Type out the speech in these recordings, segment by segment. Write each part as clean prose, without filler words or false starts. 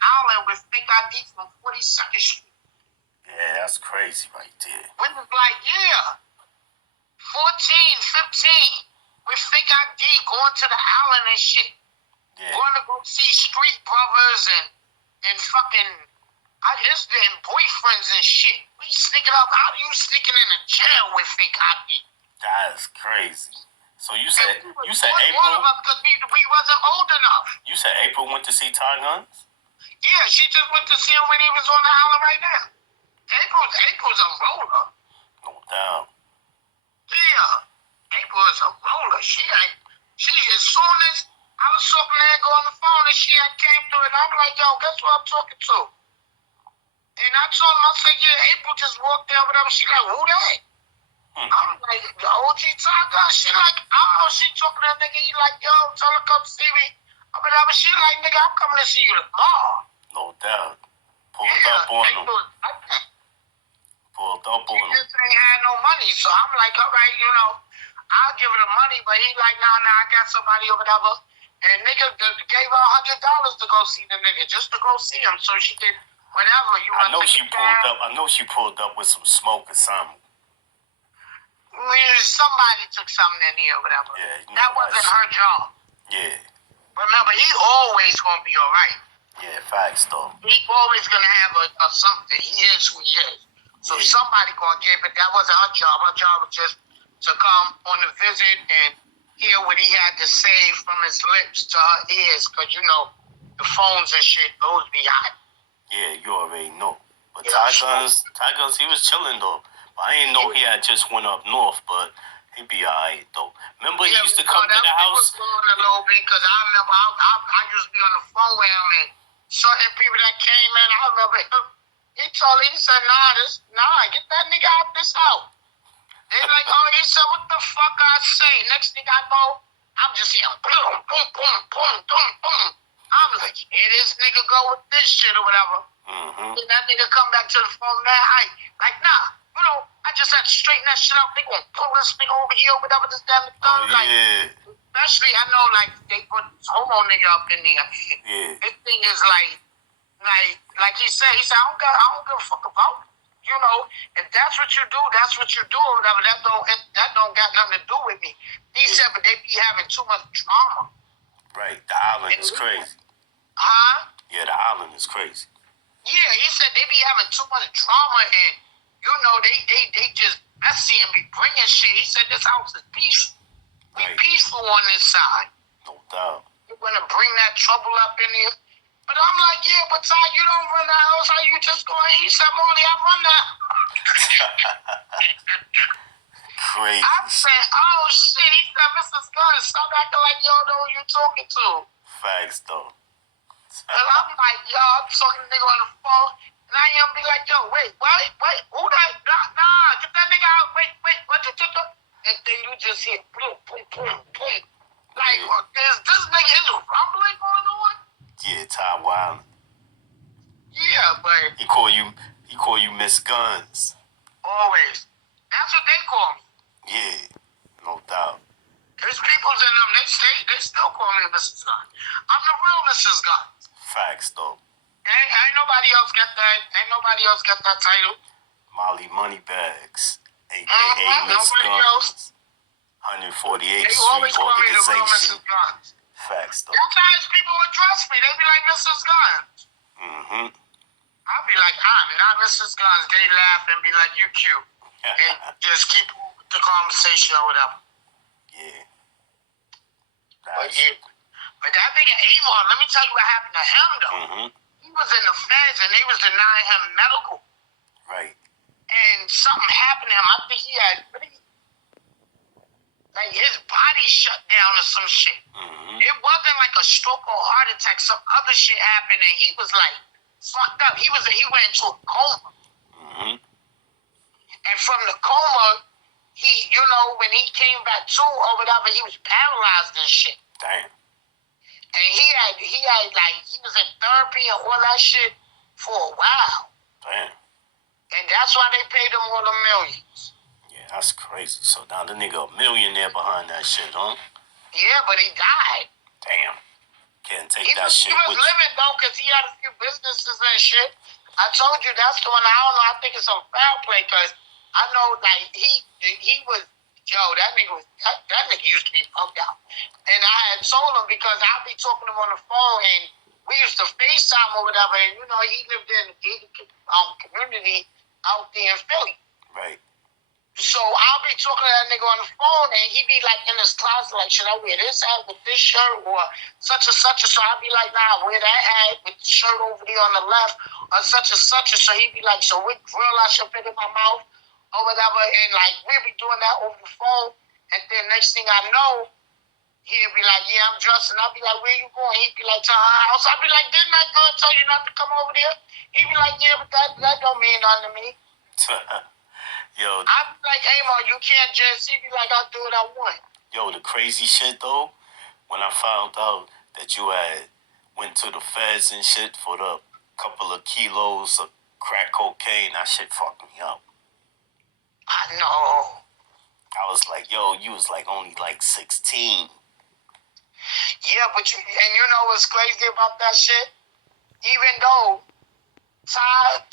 island with fake ID from 42nd Street. Yeah, that's crazy right there. We was like, yeah, 14, 15, with fake ID going to the island and shit. Yeah. Going to go see Street Brothers and fucking and boyfriends and shit. We sneaking up. How are you sneaking in a jail with fake ID? That is crazy. So you said April? One of us because we wasn't old enough. You said April went to see Ty Guns? Yeah, she just went to see him when he was on the island right now. April's a roller. No doubt. Yeah, April is a roller. She as soon as I was talking to her, go on the phone, and she came through, and I'm like, yo, guess what I'm talking to? And I told him, I said, yeah, April just walked there, whatever. She like, who that? I'm like, the OG Tiger. She like, oh, she talking to that nigga. He like, yo, tell her come see me. But she like, nigga, I'm coming to see you tomorrow. No doubt. Pulled up on him. Pulled up on him. He just ain't had no money, so I'm like, all right, I'll give her the money, but he like, nah, I got somebody or whatever. And nigga gave her $100 to go see the nigga, just to go see him, so she could, whatever. I know she pulled up with some smoke or something. Somebody took something in here or whatever. Yeah, that wasn't her job. Yeah. Remember, he always gonna be all right. Yeah, facts though. He always gonna have a something. He is who he is. So somebody gonna give it. That wasn't her job. Her job was just to come on the visit and hear what he had to say from his lips to her ears, because the phones and shit, those be hot. Yeah, you already know. But Ty Guns, he was chilling though. But I didn't know he had just went up north, but he be alright though. Remember he used to come to the house? I was going a little bit because I remember I used to be on the phone with him, and certain people that came in, I remember him. He said, nah, get that nigga out this house. They like, oh, he said, what the fuck I say? Next thing I know, I'm just hearing boom, boom, boom, boom, boom, boom. I'm like, here this nigga go with this shit or whatever. Then that nigga come back to the phone, man, I just had to straighten that shit out. They gonna pull this nigga over here, whatever, this, that, and the third. Especially, I know, they put homo nigga up in there. Yeah. This thing is like he said, I don't give a fuck about it. If that's what you do, that's what you do, or whatever. That don't got nothing to do with me. He said, but they be having too much trauma. Right, the island is crazy. Huh? Yeah, the island is crazy. Yeah, he said they be having too much trauma, and they just messy and be bringing shit. He said this house is peaceful. We peaceful on this side. No doubt. You're gonna bring that trouble up in here. But I'm like, yeah, but Ty, you don't run the house. How you just going? He said, Marty, I run the house. Crazy. I said, oh shit. He said, Mrs. Gunn, stop acting like y'all know who you talking to. Facts though. And I'm like, yo, I'm talking to the nigga on the phone, and I am be like, yo, wait, who that? Nah, get that nigga out. Wait, what you do? And then you just hear boom, boom, boom, boom. Like, this nigga is rumbling going on? Yeah, Ty Wild. Yeah, but he call you Miss Guns. Always. That's what they call me. Yeah, no doubt. There's peoples in them, they still call me Mrs. Gun. I'm the real Mrs. Gun. Facts though. Ain't nobody else got that. Ain't nobody else got that title. Molly Moneybags, aka Miss Guns. 148th Street Organization. Facts though. Sometimes people address me. They be like Mrs. Guns. I'll be like, I'm not Mrs. Guns. They laugh and be like, you cute. And just keep the conversation or whatever. Yeah. But that nigga Avon, let me tell you what happened to him though. He was in the feds and they was denying him medical. Right. And something happened to him. I think he had his body shut down or some shit. It wasn't like a stroke or heart attack. Some other shit happened and he was like fucked up. He went into a coma. And from the coma, he, when he came back to or whatever, he was paralyzed and shit. Damn. And he was in therapy and all that shit for a while. Damn. And that's why they paid him all the millions. Yeah, that's crazy. So now the nigga a millionaire behind that shit, huh? Yeah, but he died. Damn. Can't take that shit He was with living, though, because he had a few businesses and shit. I told you that's the one. I don't know. I think it's some foul play, because I know, like, he was, that nigga used to be punked out. And I had told him, because I'd be talking to him on the phone, and we used to FaceTime or whatever, and, he lived in a gated community out there in Philly. Right. So I'll be talking to that nigga on the phone, and he be like in his closet, like, should I wear this hat with this shirt or such and such? So I'll be like, nah, wear that hat with the shirt over there on the left or such and such. So he'd be like, so what grill I should put in my mouth or whatever. And like, we'll be doing that over the phone. And then next thing I know, he'll be like, yeah, I'm dressed. And I'll be like, where you going? He'd be like, to our house. I'll be like, didn't that girl tell you not to come over there? He'd be like, yeah, but that don't mean nothing to me. Yo, I'm like, hey, man, you can't just, he'd be like, I'll do what I want. Yo, the crazy shit, though, when I found out that you had went to the feds and shit for the couple of kilos of crack cocaine, that shit fucked me up. I know. I was like, yo, you was like only like 16. Yeah, but you know what's crazy about that shit? Even though Ty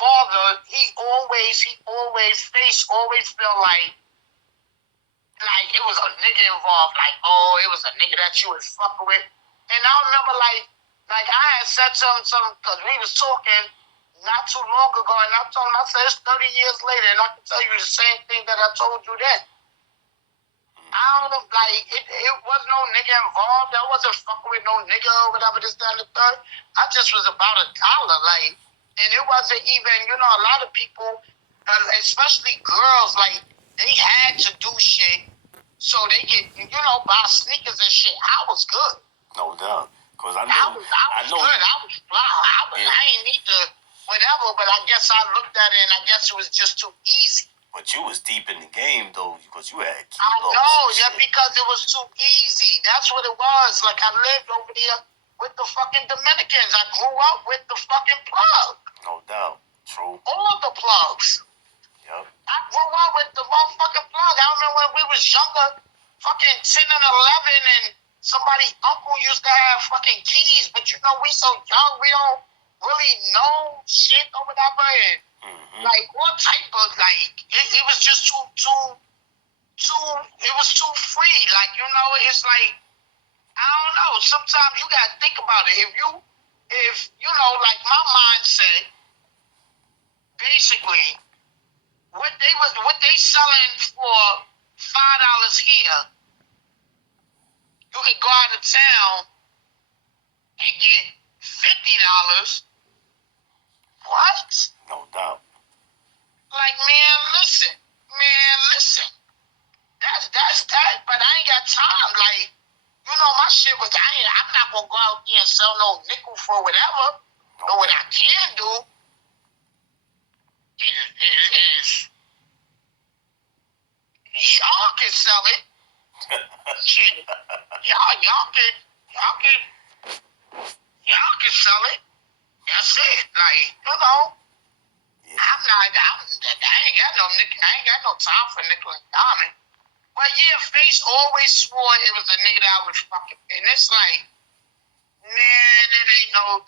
father, he always felt like it was a nigga involved. Like, oh, it was a nigga that you was fucking with. And I remember like I had said something, because we was talking not too long ago, and I told him, I said, it's 30 years later, and I can tell you the same thing that I told you then. I don't, it was no nigga involved. I wasn't fucking with no nigga or whatever, this, that, and the third. I just was about $1, and it wasn't even, a lot of people, especially girls, they had to do shit so they could, buy sneakers and shit. I was good. No doubt. Because I I know. was good. I was fly. I ain't need to, whatever, but I guess I looked at it and I guess it was just too easy. But you was deep in the game, though, because you had kilos. I know, yeah, because it was too easy. That's what it was. Like, I lived over there with the fucking Dominicans. I grew up with the fucking plug. No doubt. True. All the plugs. Yep. I grew up with the motherfucking plug. I remember when we was younger, fucking 10 and 11, and somebody's uncle used to have fucking keys, but we so young, we don't really know shit or whatever, and what type of, it was just too, it was too free. It's like, I don't know. Sometimes you gotta think about it. If my mindset, basically, what they selling for $5 here, you could go out of town and get $50. What? No doubt. Man, listen. That's that, but I ain't got time. My shit was, I'm not gonna go out there and sell no nickel for whatever. But what I can do is y'all can sell it. Shit. Y'all can sell it. That's it. I ain't got no time for nickel and diamond. But yeah, Face always swore it was a nigga that I was fucking, and it's like, man, it ain't no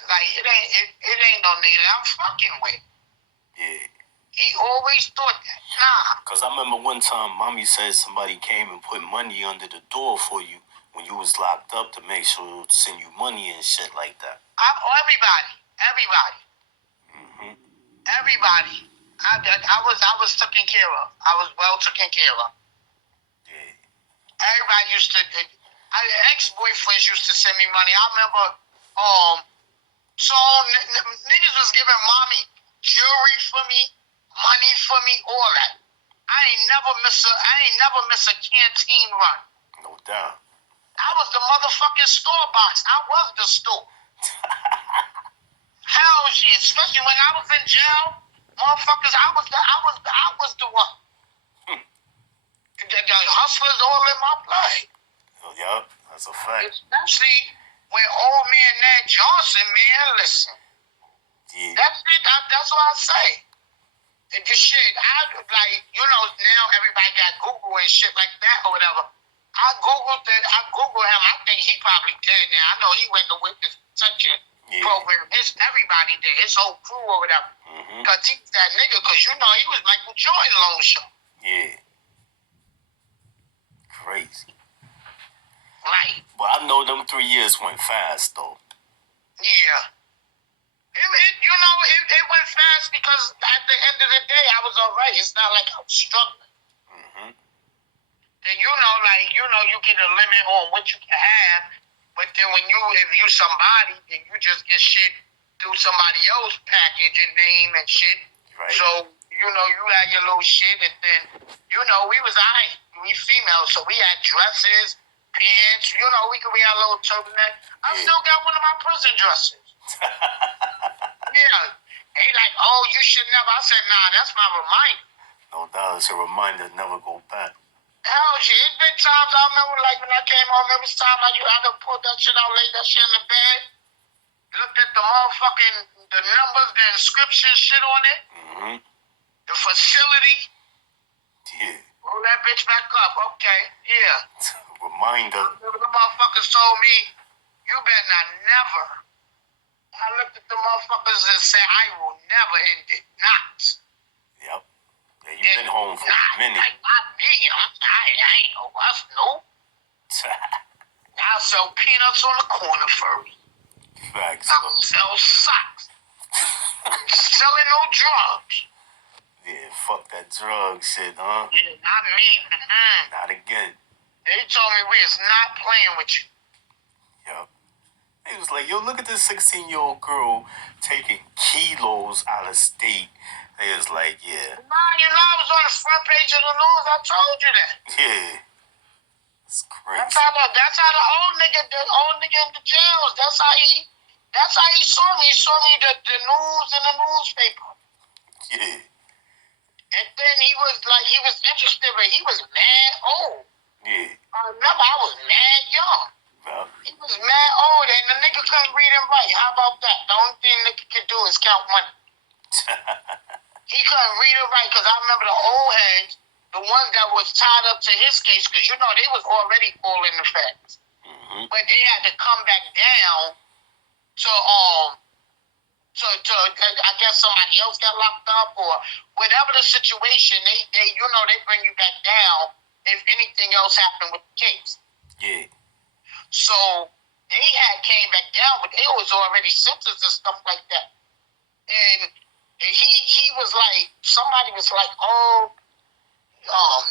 nigga that I'm fucking with. Yeah. He always thought that. Nah. Because I remember one time, Mommy said somebody came and put money under the door for you when you was locked up to make sure it would send you money and shit like that. Everybody. Everybody. I was taken care of. I was well taken care of. Yeah. Everybody used to. Ex-boyfriends used to send me money. I remember. So niggas was giving mommy jewelry for me, money for me, all that. I ain't never miss a canteen run. No doubt. I was the motherfucking store box. I was the store. Hell yeah, especially when I was in jail, motherfuckers. I was the one. The hustlers all in my blood. Oh, yeah, that's a fact. Especially when old man Nat Johnson, man, listen. Yeah. That's it. That's what I say. And this shit, now everybody got Google and shit like that or whatever. I I Googled it. I Googled him. I think he probably dead now. I know he went to witness protection program. Everybody did. His whole crew or whatever. Because he's that nigga. Because you know he was Michael Jordan long shot. Yeah. Crazy. Right. But I know them 3 years went fast though. Yeah. It went fast because at the end of the day, I was all right. It's not like I was struggling. Then you get a limit on what you can have, but then if you somebody, then you just get shit through somebody else's package and name and shit. Right. So you had your little shit, and then we was alright. We female, so we had dresses, pants. We could wear a little turtleneck. I still got one of my prison dresses. Yeah. They like, oh, you should never. I said, nah, that's my reminder. No doubt, it's a reminder to never go back. Hell yeah, it's been times I remember, like when I came home, every time I had to pull that shit out, lay that shit in the bed, looked at the numbers, the inscription shit on it, the facility. Yeah. Roll that bitch back up, okay, yeah. Reminder. The motherfuckers told me, you better not never. I looked at the motherfuckers and said, I will never end it, not. Yep. Yeah, you've been home for a minute. Like, not me, I ain't no us, no. I sell peanuts on the corner, furry. Facts. I don't sell socks. I'm selling no drugs. Yeah, fuck that drug shit, huh? Yeah, not me. Not again. They told me we is not playing with you. Yep. He was like, yo, look at this 16-year-old girl taking kilos out of state. They was like, yeah. Nah, I was on the front page of the news. I told you that. Yeah. It's crazy. That's how the old nigga in the jails. That's how he saw me. He saw me the news in the newspaper. Yeah. And then he was interested, but he was mad old. Yeah. I remember I was mad young. Well. He was mad old, and the nigga couldn't read and write. How about that? The only thing the nigga could do is count money. He couldn't read and write because I remember the old heads, the ones that was tied up to his case, because they was already all in the feds. But they had to come back down to I guess somebody else got locked up or whatever the situation. They bring you back down if anything else happened with the case. Yeah. So they came back down, but they was already sentenced and stuff like that. And he was like, somebody was like, oh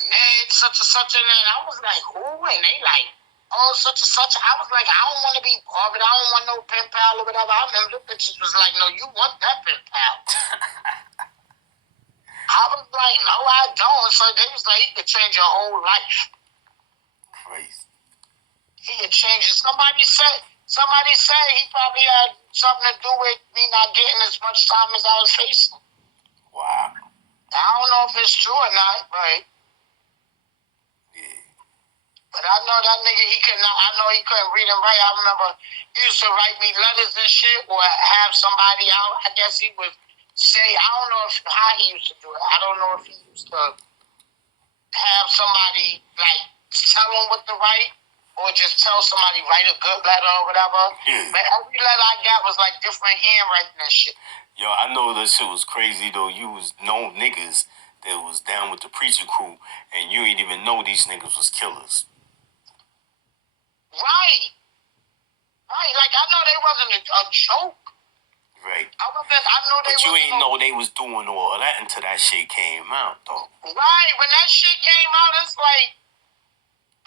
man, such and such, and then I was like, who? And they like, oh, such and such. I was like, I don't want to be bothered. I don't want no pen pal or whatever. I remember the bitches was like, no, you want that pen pal. I was like, no, I don't. So they was like, he could change your whole life. Crazy. He could change it. Somebody said he probably had something to do with me not getting as much time as I was facing. Wow. I don't know if it's true or not, but yeah. But I know that nigga, I know he couldn't read and write. I remember he used to write me letters and shit or have somebody out. I guess he would say, I don't know how he used to do it. I don't know if he used to have somebody like tell him what to write or just tell somebody write a good letter or whatever. Yeah. But every letter I got was like different handwriting and shit. Yo, I know this shit was crazy though. You was known niggas that was down with the preacher crew and you ain't even know these niggas was killers. Right. Like I know they wasn't a joke. Right. I know they. But you ain't know they was doing all of that until that shit came out though. Right. When that shit came out, it's like,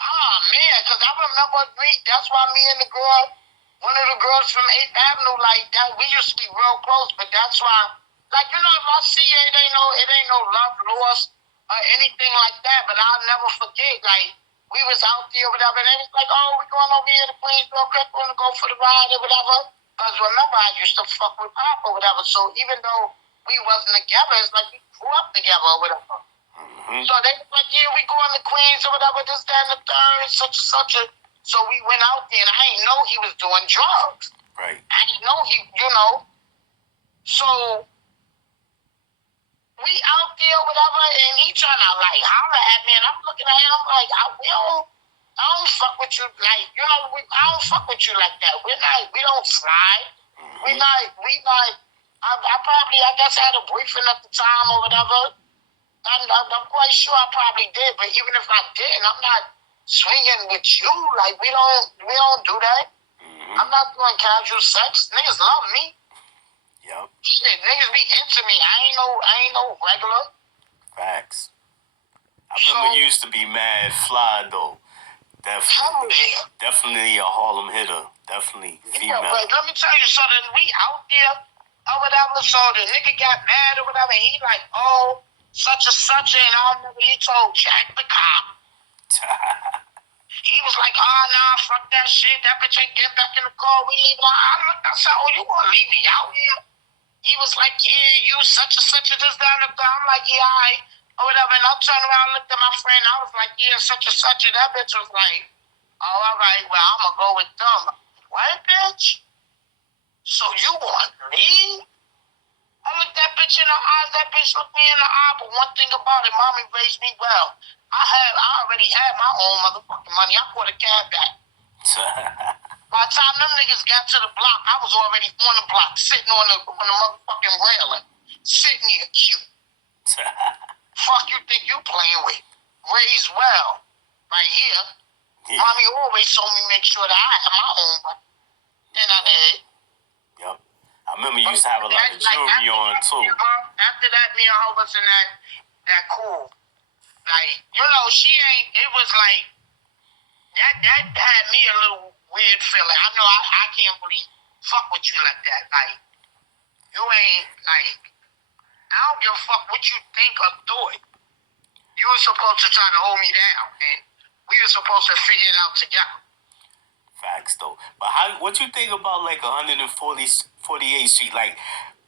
oh man, because I remember that's why me and the girl, one of the girls from 8th Avenue, like that, we used to be real close, but that's why, like, if I see it ain't no love lost or anything like that, but I'll never forget, like, we was out there or whatever, and they was like, oh, we going over here to Queens real quick, we're gonna go for the ride or whatever, because remember, I used to fuck with Pop or whatever, so even though we wasn't together, it's like we grew up together or whatever. So they was like, yeah, we going to Queens or whatever, this, that, and the third, such and such. So we went out there, and I didn't know he was doing drugs. Right. I didn't know So we out there or whatever, and he trying to, like, holler at me, and I'm looking at him like, I will. I don't fuck with you like, you know, I don't fuck with you like that. We don't slide. We not, I guess I had a boyfriend at the time or whatever. I'm quite sure I probably did, but even if I didn't, I'm not swinging with you. Like, we don't do that. I'm not doing casual sex. Niggas love me. Yep. Shit, niggas be into me. I ain't no regular. Facts. I remember you used to be mad fly though. Definitely a Harlem hitter. Definitely female. Yeah, but let me tell you something. We out there or whatever, so the nigga got mad or whatever. He like, oh, such and such, and I remember he told Jack the cop. He was like, oh, nah, fuck that shit. That bitch ain't getting back in the car. We leaving. I looked, I said, oh, you gonna leave me out here? He was like, yeah, you such and such and this, that, and the third. I'm like, yeah, I or whatever. And I turned around and looked at my friend. I was like, yeah, such and such. And that bitch was like, oh, all right, well, I'm going to go with them. What, bitch? So you want me? I looked that bitch in the eyes. That bitch looked me in the eye. But one thing about it, mommy raised me well. I already had my own motherfucking money. I bought a cab back. By the time them niggas got to the block, I was already on the block, sitting on the motherfucking railing, sitting here, cute. Fuck you think you playing with? Raised well, right here. Yeah. Mommy always told me make sure that I have my own money. And I did. Yep. I remember you used to have a lot of jewelry on too. After that, me and her was in that cool. Like, you know, it was like, that had me a little weird feeling. I know I can't really fuck with you like that. Like, you ain't, like, I don't give a fuck what you think or do it. You were supposed to try to hold me down, and we were supposed to figure it out together. Facts, though. But what you think about, like, 148th Street? Like,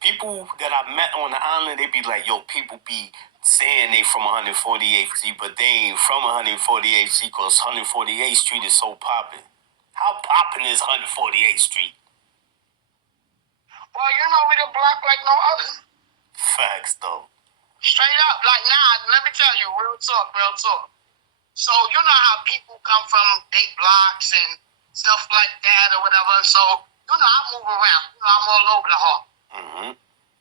people that I met on the island, they be like, yo, people be saying they from 148th Street, but they ain't from 148th Street because 148th Street is so popping. How popping is 148th Street? Well, you know, we the block like no other. Facts, though. Straight up. Like, nah, let me tell you, real talk. So, you know how people come from big blocks and stuff like that or whatever. So, you know, I move around. You know, I'm all over the hall. Mm-hmm.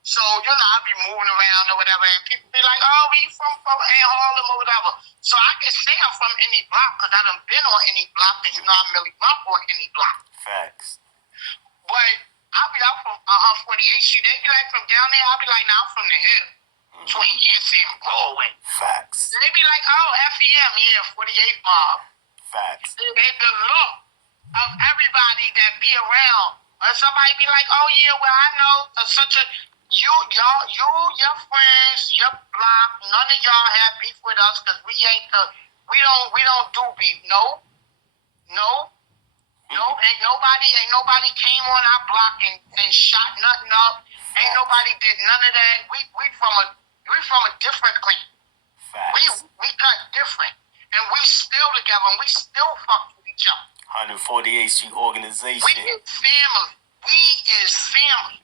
So, you know, I be moving around or whatever, and people be like, oh, we from Harlem or whatever. So I can say I'm from any block because I done been on any block because, you know, I'm really bump on any block. Facts. But I'll be out from 48th Street. They be like, from down there, I'll be like, nah, I'm from the hill. Between FM, Broadway. Facts. They be like, oh, FEM, yeah, 48th Mob. Facts. They the look of everybody that be around. Or somebody be like, oh, yeah, well, I know such a... your friends, your block, none of y'all have beef with us because we don't do beef. No. Ain't nobody came on our block and shot nothing up. Ain't nobody did none of that. We from a different clan. We cut different. And we still together and we still fuck with each other. 148th Street organization. We is family.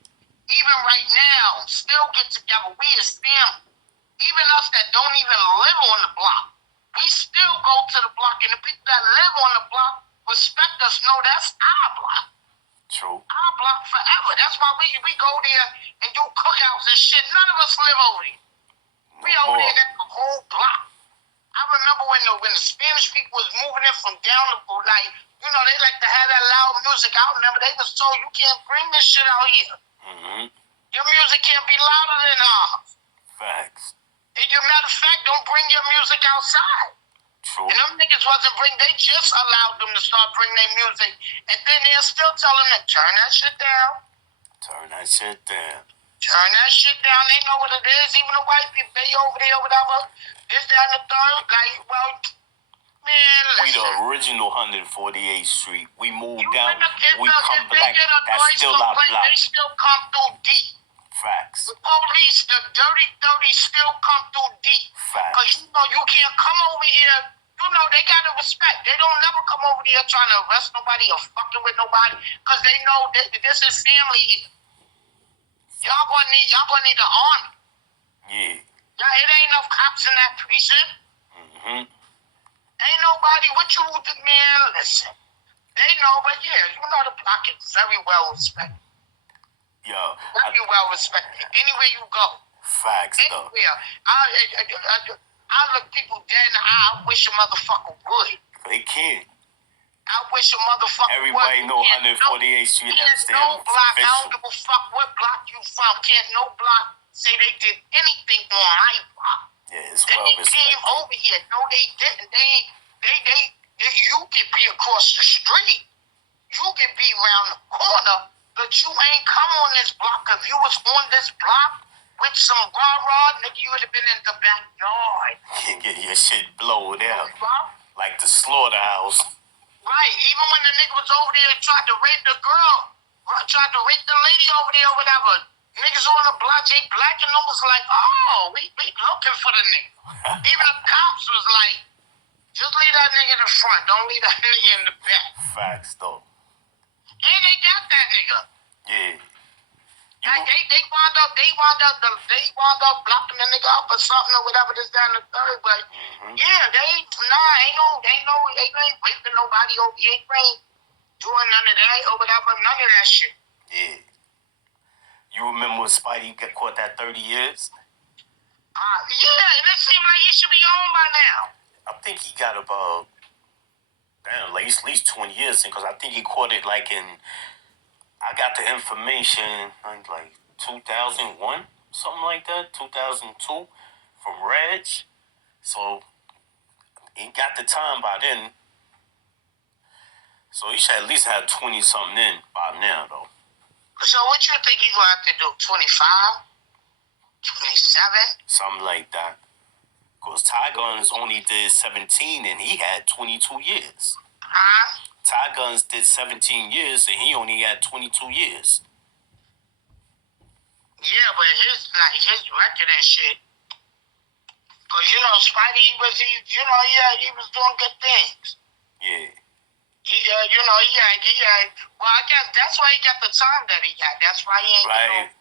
Even right now, still get together. We is family. Even us that don't even live on the block, we still go to the block. And the people that live on the block respect us, know that's our block. True. Our block forever. That's why we go there and do cookouts and shit. None of us live over here. We over there got the whole block. I remember when the Spanish people was moving in from down the, like, you know, they like to have that loud music. I remember they was told you can't bring this shit out here. Mm-hmm. Your music can't be louder than ours. Facts. As a matter of fact, don't bring your music outside. True. And them niggas wasn't they just allowed them to start bringing their music. And then they'll still tell them to turn that shit down. Turn that shit down. Turn that shit down. They know what it is. Even the white people, they over there or whatever. This, that, and the third. Like, well, man, listen. We the original 148th Street. We moved out. We come black. That's still our block. They still come through deep. Facts. The police, the dirty still come through deep. Facts. Because, you know, you can't come over here. You know, they got to respect. They don't never come over here trying to arrest nobody or fucking with nobody. Because they know that this is family here. Y'all gonna need the army. Yeah. It ain't enough cops in that precinct. Mm-hmm. Ain't nobody what you man. Listen, they know, but yeah, you know the block is very well respected. Yo, Very well respected. Anywhere you go. Facts though. Anywhere. I look people dead in the eye. I wish a motherfucker would. They can't. I wish a motherfucker Everybody would. know 148th Street Amsterdam. No block. I don't give a fuck what block you from. Can't no block say they did anything on my block. Yeah, it's they well respected. Came over here. No, they didn't. You can be across the street. You can be around the corner, but you ain't come on this block. If you was on this block with some rah-rah, nigga, you would have been in the backyard. You get your shit blowed out. Like the slaughterhouse. Right. Even when the nigga was over there and tried to rape the girl, tried to rape the lady over there or whatever, niggas on the block, Jay Black and them was like, oh, we looking for the nigga. Even the cops was like, just leave that nigga in the front. Don't leave that nigga in the back. Facts though. And they got that nigga. Yeah. Like they wound up blocking the nigga up or something or whatever, this, that, and the third. But yeah, ain't raping nobody over here. They ain't doing none of that or whatever, none of that shit. Yeah. You remember when Spidey got caught that 30 years? Yeah, and it seemed like he should be home by now. I think he got about, at least 20 years, because I think he caught it like in, I got the information like 2001, something like that, 2002, from Reg. So he got the time by then. So he should at least have 20-something in by now, though. So what you think he's going to have to do, 25? 27? Something like that. Because Ty Guns only did 17 and he had 22 years. Huh? Ty Guns did 17 years and he only had 22 years. Yeah, but his record and shit. Because, Spidey, he was doing good things. Yeah. Well, I guess that's why he got the time that he got. That's why he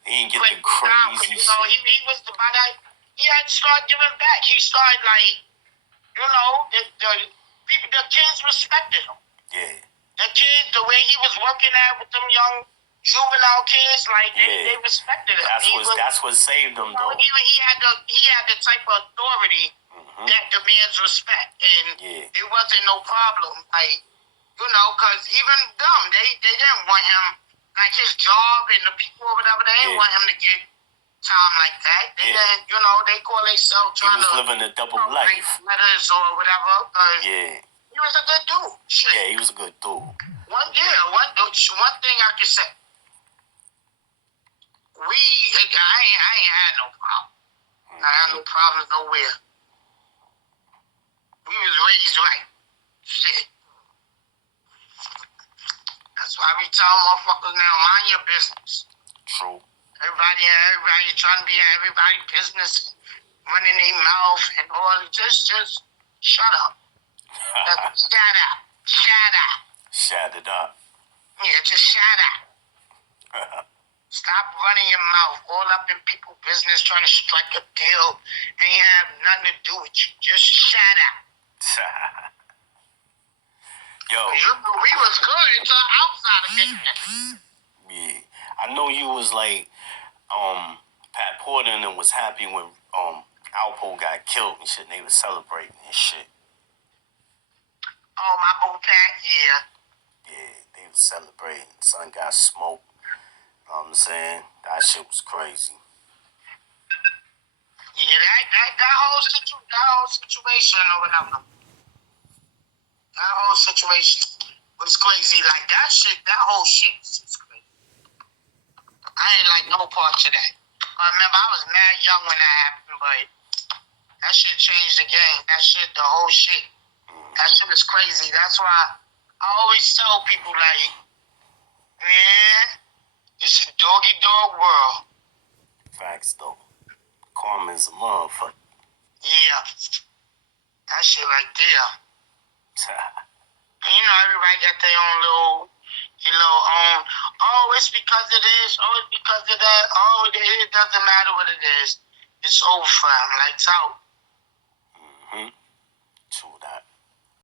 ain't get the crazy shit. He was by that. He had to start giving back. He started the kids respected him. Yeah. The kids, the way he was working at with them young juvenile kids, they respected him. That's what saved him though. He had the type of authority that demands respect, and it wasn't no problem. Because even them, they didn't want him, like his job and the people or whatever, they didn't want him to get time like that. They didn't, they call themselves trying to living a double life. Letters or whatever. Yeah. He was a good dude. Shit. Yeah, he was a good dude. One thing I can say. I ain't had no problem. I had no problems nowhere. We was raised right. Shit. That's why we tell motherfuckers now, mind your business. True. Everybody trying to be at everybody's business, running their mouth and all. Just shut up. Shut up. Shut it up. Yeah, just shut up. Stop running your mouth all up in people's business, trying to strike a deal. Ain't have nothing to do with you. Just shut up. Yo. We was good until the outsider came in. Yeah. I know you was like, Pat Porter and them was happy when Alpo got killed and shit. And they was celebrating and shit. Oh, my boo Pat, yeah. Yeah, they was celebrating. Son got smoked. You know what I'm saying? That shit was crazy. Yeah, that whole situation or whatever. That whole situation was crazy. Like that whole shit was just crazy. I ain't like no parts of that. I remember I was mad young when that happened, but that shit changed the game. The whole shit. That shit was crazy. That's why I always tell people man, it's a dog-eat-dog world. Facts though. Karma is a motherfucker. Yeah. That shit right there. And everybody got their own little own. Oh, it's because of this. Oh, it's because of that. Oh, it doesn't matter what it is. It's over for them. Lights out.